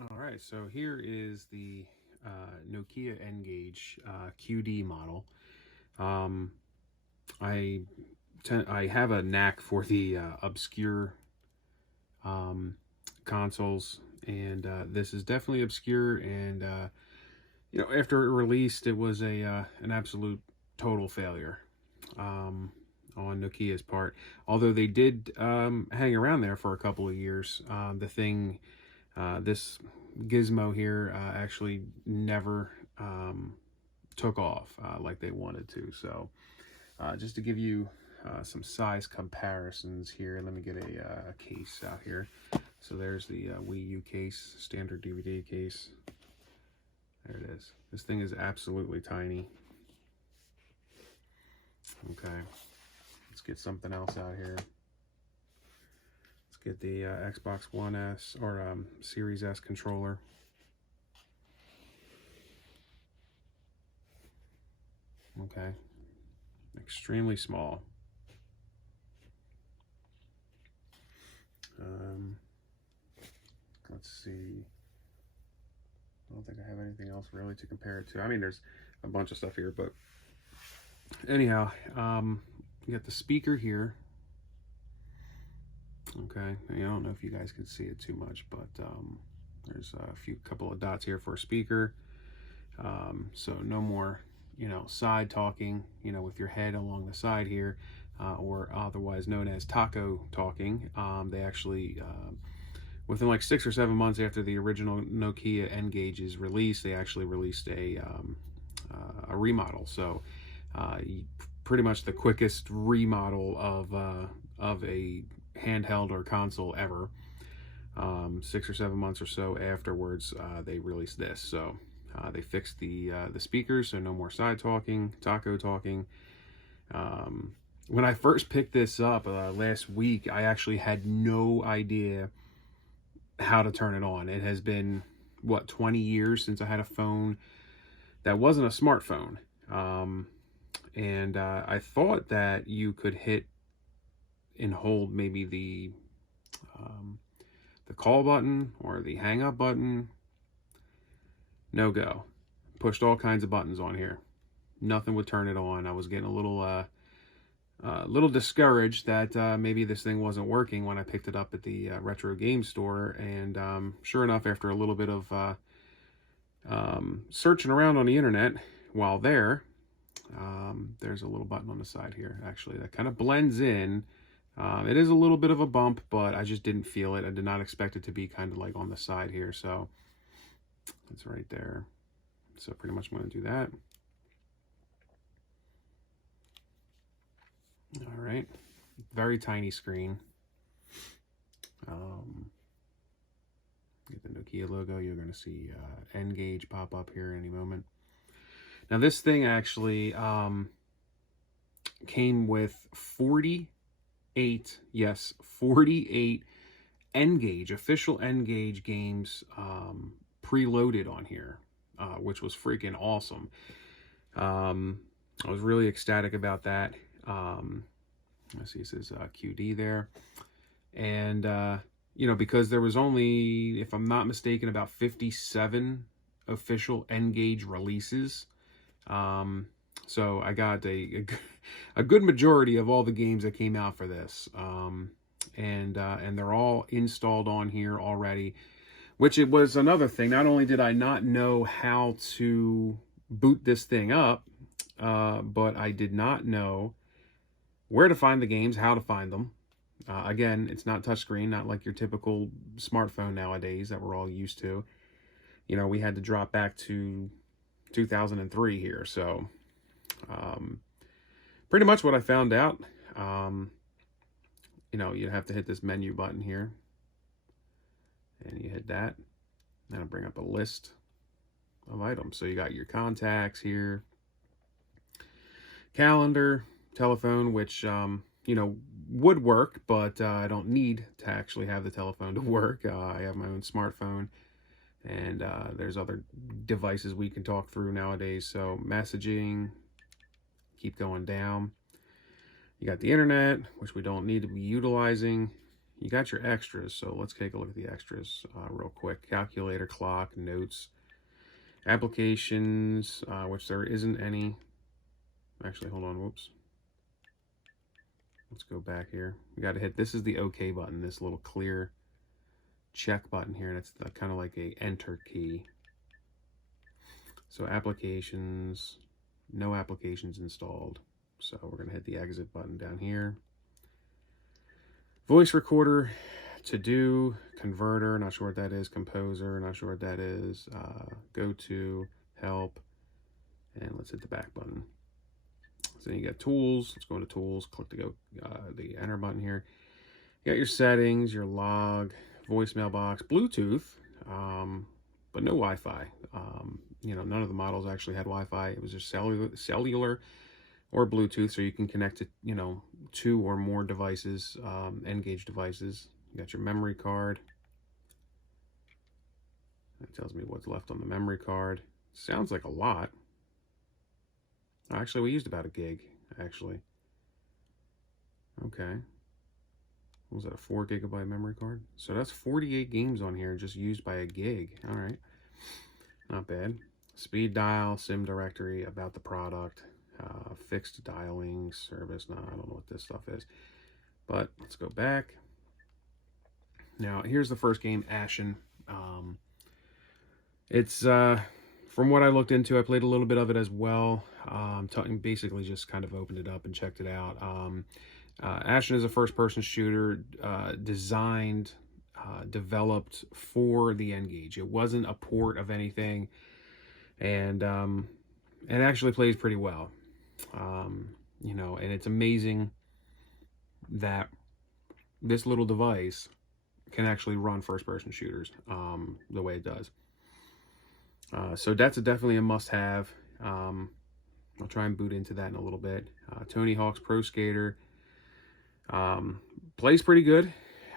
All right, so here is the Nokia N-Gage QD model. Um, I I have a knack for the obscure consoles, and this is definitely obscure. And after it released, it was a an absolute total failure on Nokia's part. Although they did hang around there for a couple of years. This gizmo here actually never took off like they wanted to. So just to give you some size comparisons here, let me get a case out here. So there's the Wii U case, standard DVD case. There it is. This thing is absolutely tiny. Okay, let's get something else out here. Let's get the Xbox One S or Series S controller. Okay, extremely small. Let's see. I don't think I have anything else really to compare it to. I mean, there's a bunch of stuff here, but anyhow, you got the speaker here. Okay, I don't know if you guys can see it too much, but there's a couple of dots here for a speaker. So no more, side talking, with your head along the side here, or otherwise known as taco talking. They actually, within like 6 or 7 months after the original Nokia N-Gage's release, they actually released a remodel. So pretty much the quickest remodel of a handheld or console ever. 6 or 7 months or so afterwards, they released this. So they fixed the speakers, so no more side talking, taco talking. When I first picked this up last week, I actually had no idea how to turn it on. It has been, what, 20 years since I had a phone that wasn't a smartphone. And I thought that you could hit and hold maybe the call button or the hang up button. No go. Pushed all kinds of buttons on here. Nothing would turn it on. I was getting a little discouraged that maybe this thing wasn't working when I picked it up at the retro game store. And sure enough, after a little bit of searching around on the internet while there's a little button on the side here, actually, that kind of blends in. It is a little bit of a bump, but I just didn't feel it. I did not expect it to be kind of like on the side here. So it's right there. So pretty much I'm going to do that. All right. Very tiny screen. Get the Nokia logo. You're going to see N-Gage pop up here any moment. Now this thing actually came with 48 N-Gage, official N-Gage games preloaded on here, which was freaking awesome. I was really ecstatic about that. Let's see, it says QD there. And, because there was only, if I'm not mistaken, about 57 official N-Gage releases. So I got a good majority of all the games that came out for this. And they're all installed on here already, which it was another thing. Not only did I not know how to boot this thing up, but I did not know where to find the games, how to find them. Again, it's not touchscreen, not like your typical smartphone nowadays that we're all used to. We had to drop back to 2003 here. So pretty much what I found out, you have to hit this menu button here. And you hit that. That'll bring up a list of items. So you got your contacts here. Calendar, telephone, which, would work, but I don't need to actually have the telephone to work. I have my own smartphone, and there's other devices we can talk through nowadays. So messaging, keep going down. You got the internet, which we don't need to be utilizing. you got your extras, so let's take a look at the extras real quick. Calculator, clock, notes, applications, which there isn't any. Actually, hold on, whoops. Let's go back here. We got to hit, this is the OK button, this little clear check button here, and it's kind of like a enter key. So applications, no applications installed. So we're going to hit the exit button down here. Voice recorder, to do, converter, not sure what that is, composer, not sure what that is, go to, help, and let's hit the back button. So you got tools, let's go into tools, click to go the enter button here. You got your settings, your log, voicemail box, Bluetooth, but no Wi-Fi. You know, none of the models actually had Wi-Fi. It was just cellular or Bluetooth, so you can connect to, you know, 2 or more devices, N-Gage devices. You got your memory card. That tells me what's left on the memory card. Sounds like a lot. Actually, we used about a gig, actually. Okay. What was that, a 4 GB memory card? So that's 48 games on here just used by a gig. All right. Not bad. Speed dial, SIM directory, about the product, fixed dialing, service. No, I don't know what this stuff is. But let's go back. Now, here's the first game, Ashen. It's, from what I looked into, I played a little bit of it as well. Basically just kind of opened it up and checked it out. Ashen is a first-person shooter designed, developed for the N-Gage. It wasn't a port of anything, and it actually plays pretty well. You know, and it's amazing that this little device can actually run first-person shooters the way it does. So that's definitely a must-have. I'll try and boot into that in a little bit. Tony Hawk's Pro Skater plays pretty good,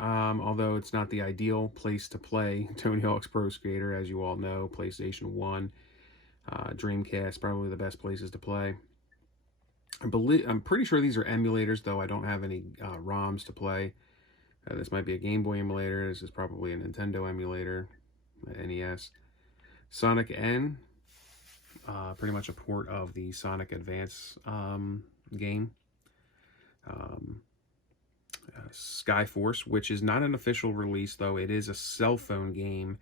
although it's not the ideal place to play Tony Hawk's Pro Skater, as you all know. PlayStation 1, Dreamcast, probably the best places to play. I'm pretty sure these are emulators, though I don't have any ROMs to play. This might be a Game Boy emulator. This is probably a Nintendo emulator, NES. Sonic N, pretty much a port of the Sonic Advance game. Skyforce, which is not an official release, though it is a cell phone game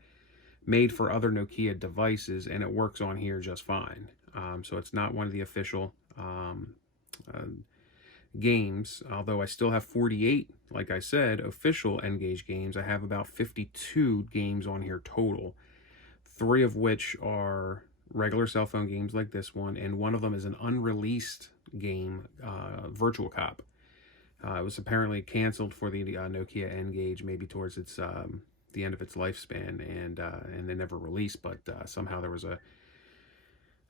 made for other Nokia devices, and it works on here just fine. So it's not one of the official games, although I still have 48, like I said, official N-Gage games. I have about 52 games on here total, 3 of which are regular cell phone games like this one, and one of them is an unreleased game, Virtua Cop. It was apparently canceled for the Nokia N-Gage, maybe towards its the end of its lifespan, and they never released. But somehow there was a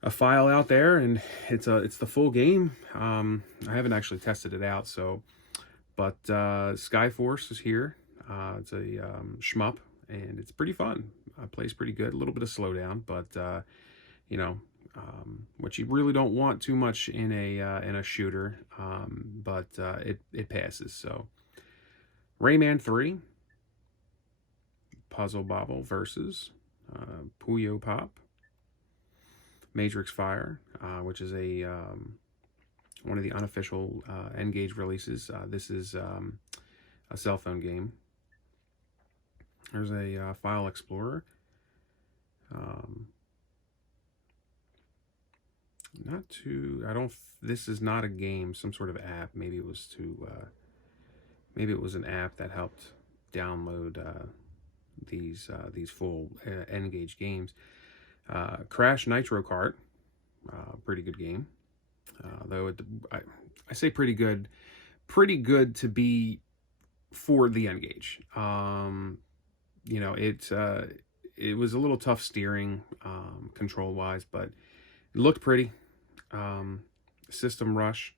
file out there, and it's the full game. I haven't actually tested it out, so. But Skyforce is here. It's a shmup, and it's pretty fun. Plays pretty good. A little bit of slowdown, but you know. Which you really don't want too much in a shooter, but it passes. So, Rayman 3, Puzzle Bobble versus Puyo Pop, Matrix Fire, which is a one of the unofficial N-Gage releases. This is a cell phone game. There's a File Explorer. Not too, this is not a game, some sort of app. Maybe it was maybe it was an app that helped download these full N-Gage games. Crash Nitro Kart, pretty good game. Though I say pretty good to be for the N-Gage. You know, it was a little tough steering, control-wise, but it looked pretty. System Rush,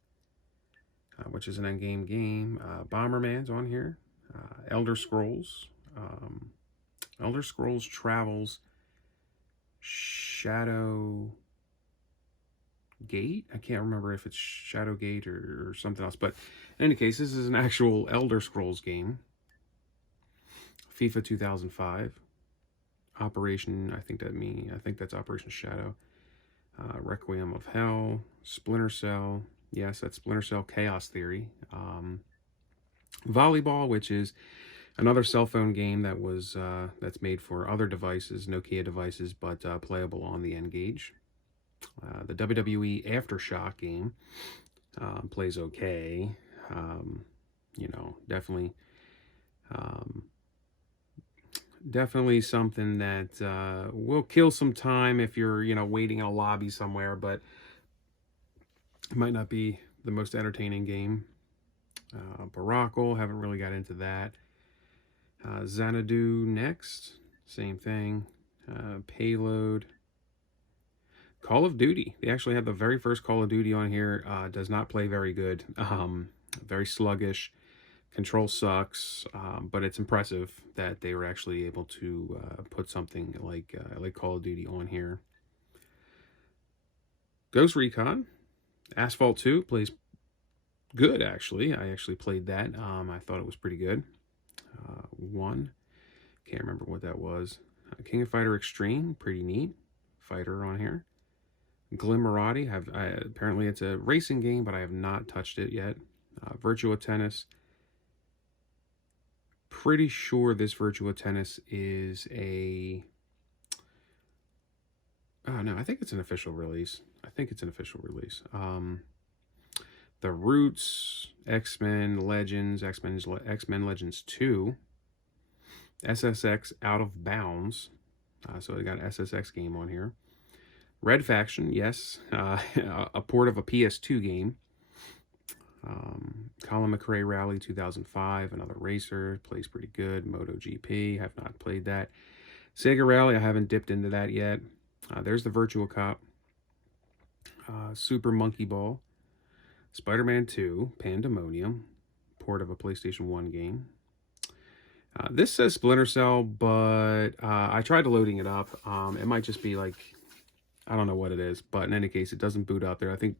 which is an N-Game game. Bomberman's on here. Elder Scrolls. Elder Scrolls Travels. Shadow Gate? I can't remember if it's Shadow Gate or something else. But in any case, this is an actual Elder Scrolls game. FIFA 2005, Operation, I think that's Operation Shadow, Requiem of Hell, Splinter Cell, yes, that's Splinter Cell Chaos Theory, Volleyball, which is another cell phone game that was that's made for other devices, Nokia devices, but playable on the N-Gage. The WWE Aftershock game plays okay. You know, definitely something that will kill some time if you're, you know, waiting in a lobby somewhere, but it might not be the most entertaining game. Barackle, haven't really got into that. Xanadu next, same thing. Payload. Call of Duty. They actually have the very first Call of Duty on here. Does not play very good. Very sluggish. Control sucks, but it's impressive that they were actually able to put something like Call of Duty on here. Ghost Recon. Asphalt 2 plays good, actually. I actually played that. I thought it was pretty good. One. Can't remember what that was. King of Fighter Extreme. Pretty neat. Fighter on here. Glimmerati. Apparently it's a racing game, but I have not touched it yet. Virtua Tennis. Pretty sure this Virtua Tennis is a... Oh, no, I think it's an official release. The Roots, X-Men Legends, X-Men Legends 2, SSX Out of Bounds. So they got an SSX game on here. Red Faction, yes, a port of a PS2 game. Colin McRae Rally 2005, another racer, plays pretty good. MotoGP, have not played that. Sega Rally, I haven't dipped into that yet. There's the Virtual Cop. Super Monkey Ball. Spider-Man 2, Pandemonium, port of a PlayStation 1 game. This says Splinter Cell, but I tried loading it up. It might just be like, I don't know what it is, but in any case, it doesn't boot out there. I think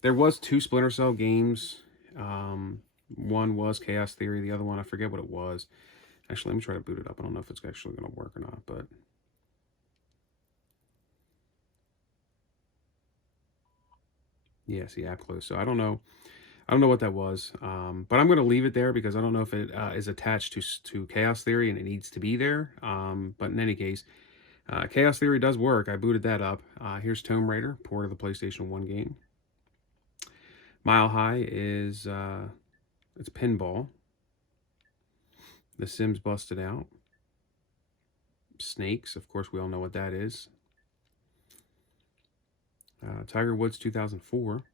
there was 2 Splinter Cell games. One was Chaos Theory, the other one, I forget what it was. Actually, let me try to boot it up. I don't know if it's actually going to work or not, but... Yeah, see, app closed. So I don't know what that was, but I'm going to leave it there because I don't know if it is attached to Chaos Theory and it needs to be there. But in any case, Chaos Theory does work. I booted that up. Here's Tomb Raider, port of the PlayStation 1 game. Mile High is it's pinball. The Sims Busted Out. Snakes, of course, we all know what that is. Tiger Woods 2004.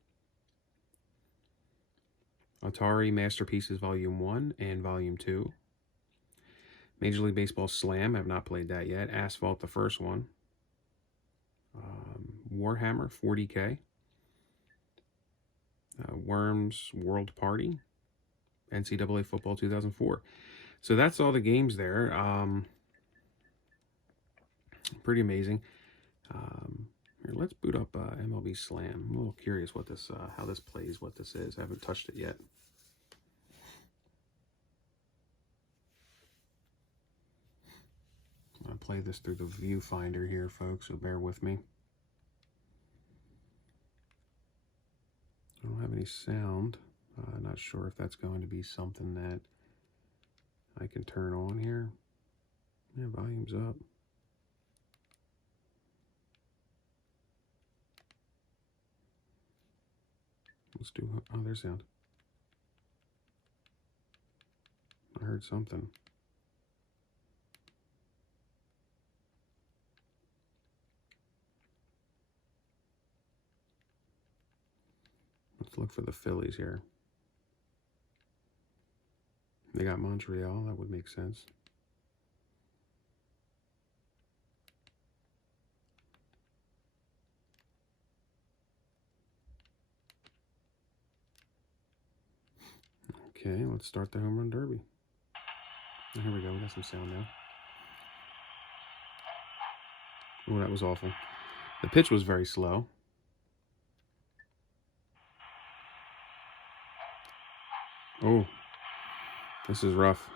Atari Masterpieces Volume 1 and Volume 2. Major League Baseball Slam, I have not played that yet. Asphalt, the first one. Warhammer 40K. Worms World Party. NCAA Football 2004. So that's all the games there. Pretty amazing. Here, let's boot up MLB Slam. I'm a little curious what this, how this plays, what this is. I haven't touched it yet. I'll play this through the viewfinder here, folks, so bear with me. I don't have any sound. Not sure if that's going to be something that I can turn on here. Yeah, volume's up. Let's do, oh, there's sound. I heard something. Let's look for the Phillies here. They got Montreal, that would make sense. Okay, let's start the home run derby. Oh, here we go, we got some sound now. Oh, that was awful. The pitch was very slow. Oh, this is rough.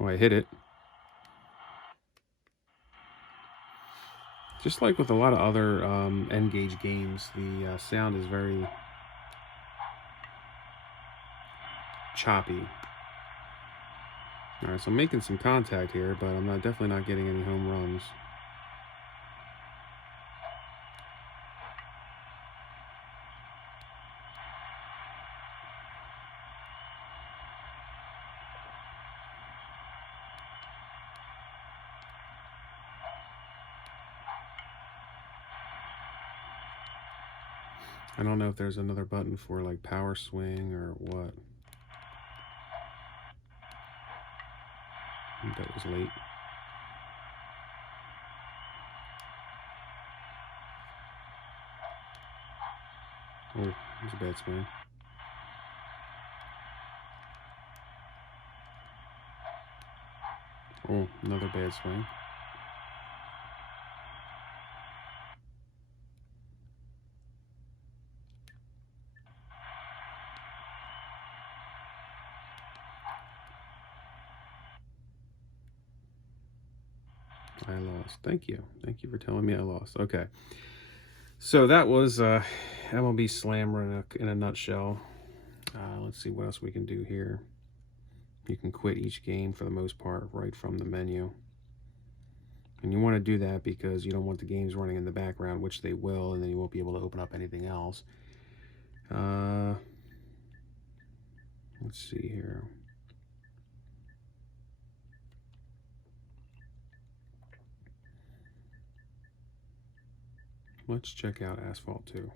Oh, I hit it. Just like with a lot of other N-Gage games, the sound is very choppy. Alright, so I'm making some contact here, but I'm definitely not getting any home runs. I don't know if there's another button for like power swing or what. I think that was late. Oh, that's a bad swing. Oh, another bad swing. I lost. Thank you. Thank you for telling me I lost. Okay. So that was MLB Slam in a nutshell. Let's see what else we can do here. You can quit each game for the most part right from the menu. And you want to do that because you don't want the games running in the background, which they will, and then you won't be able to open up anything else. Let's see here. Let's check out Asphalt 2.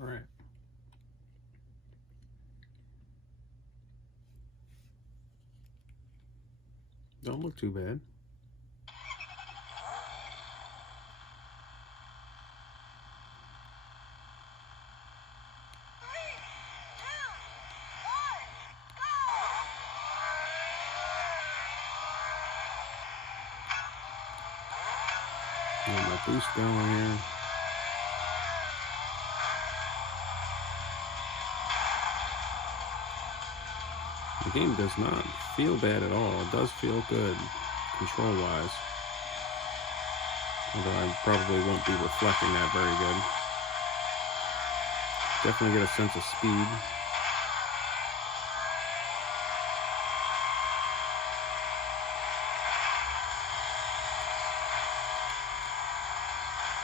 All right. Don't look too bad. Got my boost going here. The game does not feel bad at all. It does feel good, control-wise. Although I probably won't be reflecting that very good. Definitely get a sense of speed.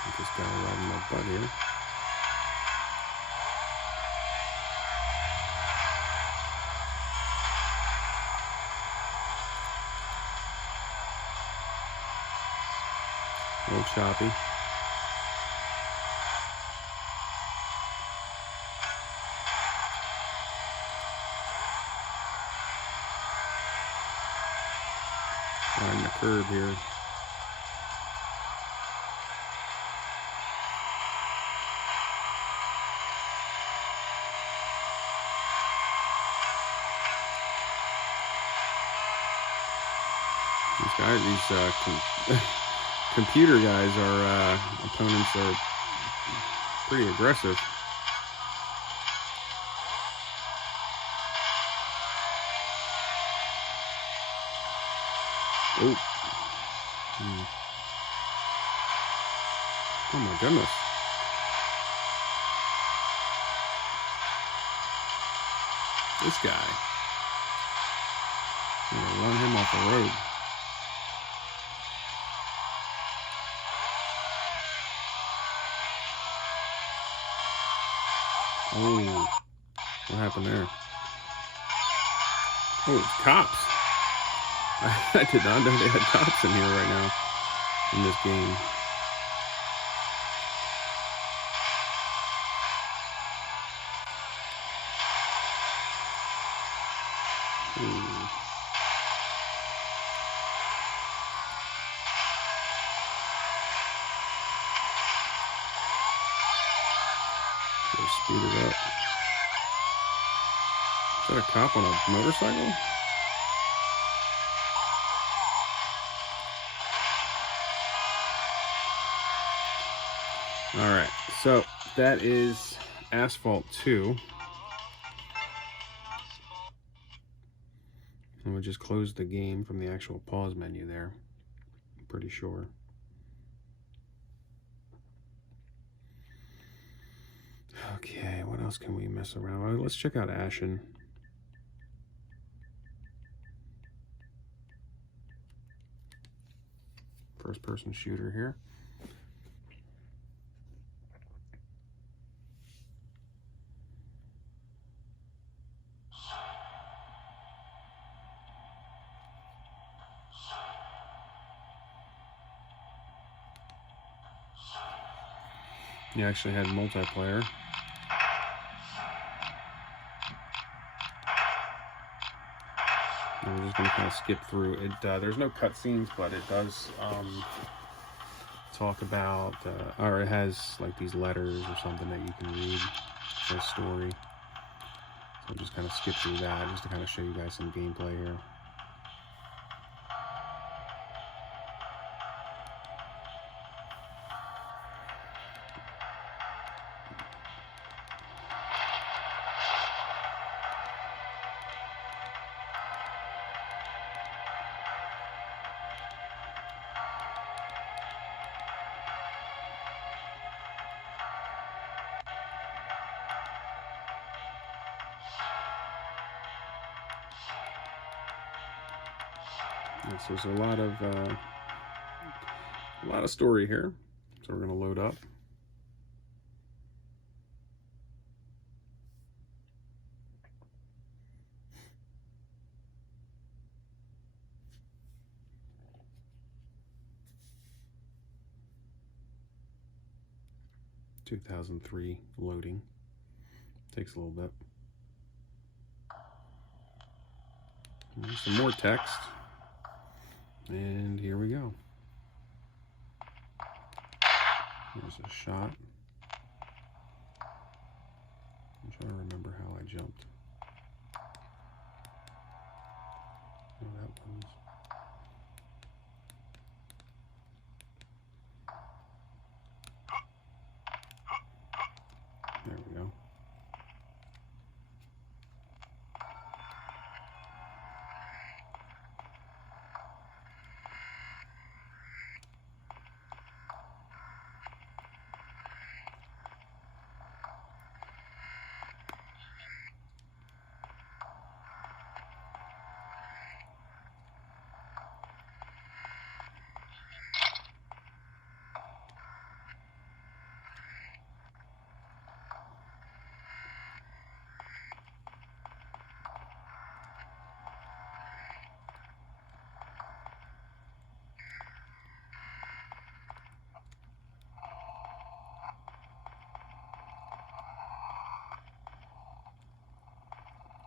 I just got a lot in my butt here. A little choppy. Riding the curb here. These guys, computer guys opponents are pretty aggressive. Oh. Oh my goodness. This guy. I'm gonna run him off the road. Oh, what happened there? Oh, cops. I did not know they had cops in here right now in this game. Ooh. Let's speed it up. Is that a cop on a motorcycle? Alright, so that is Asphalt 2. And we'll just close the game from the actual pause menu there. I'm pretty sure. Okay, what else can we mess around with? Let's check out Ashen. First person shooter here. You actually had multiplayer. And we're just going to kind of skip through it. There's no cutscenes, but it does talk about, or it has like these letters or something that you can read for a story. So I'll just kind of skip through that just to kind of show you guys some gameplay here. So there's a lot of story here. So we're going to load up. (2003) loading. Takes a little bit. And there's some more text. And here we go. Here's a shot. I'm trying to remember how I jumped. Oh, that was... There we go.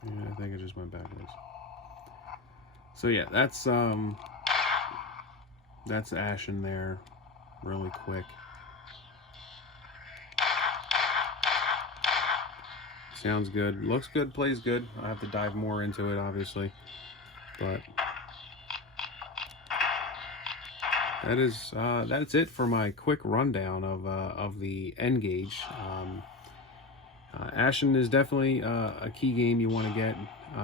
Yeah, I think it just went backwards. So yeah, that's Ashen there, really quick. Sounds good, looks good, plays good. I have to dive more into it, obviously, but that's it for my quick rundown of the N-Gage. Ashen is definitely a key game you want to get,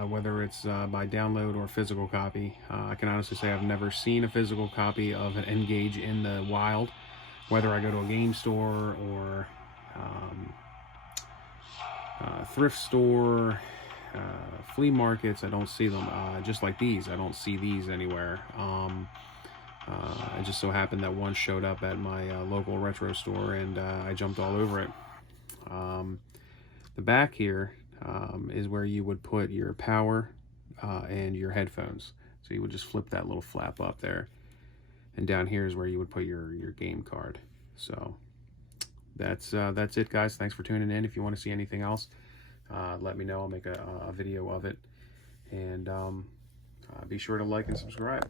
whether it's by download or physical copy. I can honestly say I've never seen a physical copy of an N-Gage in the wild, whether I go to a game store or thrift store, flea markets. I don't see them. Just like these, I don't see these anywhere. It just so happened that one showed up at my local retro store, and I jumped all over it. The back here is where you would put your power and your headphones. So you would just flip that little flap up there, and down here is where you would put your game card. So that's it, guys. Thanks for tuning in. If you want to see anything else, let me know. I'll make a video of it, and be sure to like and subscribe.